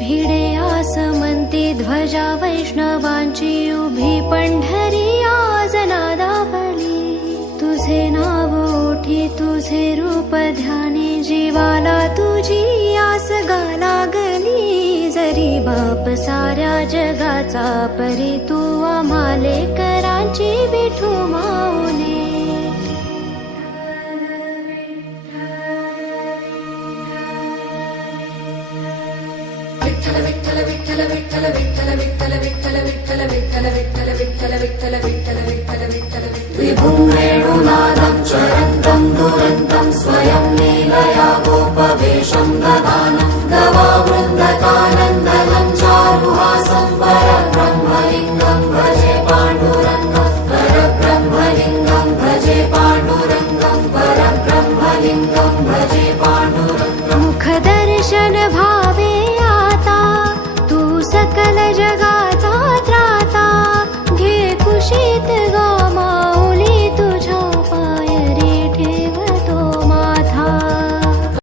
भिडे आसमंती ध्वजा वैष्णवांची उभी पंढरी आज नादावली तुझे नाव ओठी तुझे रूप ध्यानी जीवाला तुझी आस गा लागली जरी बाप साऱ्या जगाचा परी तू आम्हाले करांची विठू माऊली विठ्ठल विठ्ठल विठ्ठल विठ्ठल विठ्ठल विठ्ठल विठ्ठल विठ्ठल विठ्ठल विठ्ठल विठ्ठल विठ्ठल विठ्ठल विठ्ठल विभुं वेणुनादं चरन्तं दुरन्तं स्वयं लीलया गोपवेशं ददानं गवावृन्दकानन्दनं चारुहासं परब्रह्मलिङ्गं भजे पाण्डुरङ्गं परब्रह्मलिङ्गं भजे पाण्डुरङ्गं परब्रह्मलिङ्गं भजे पाण्डुरङ्गं मुखदर्शन भाव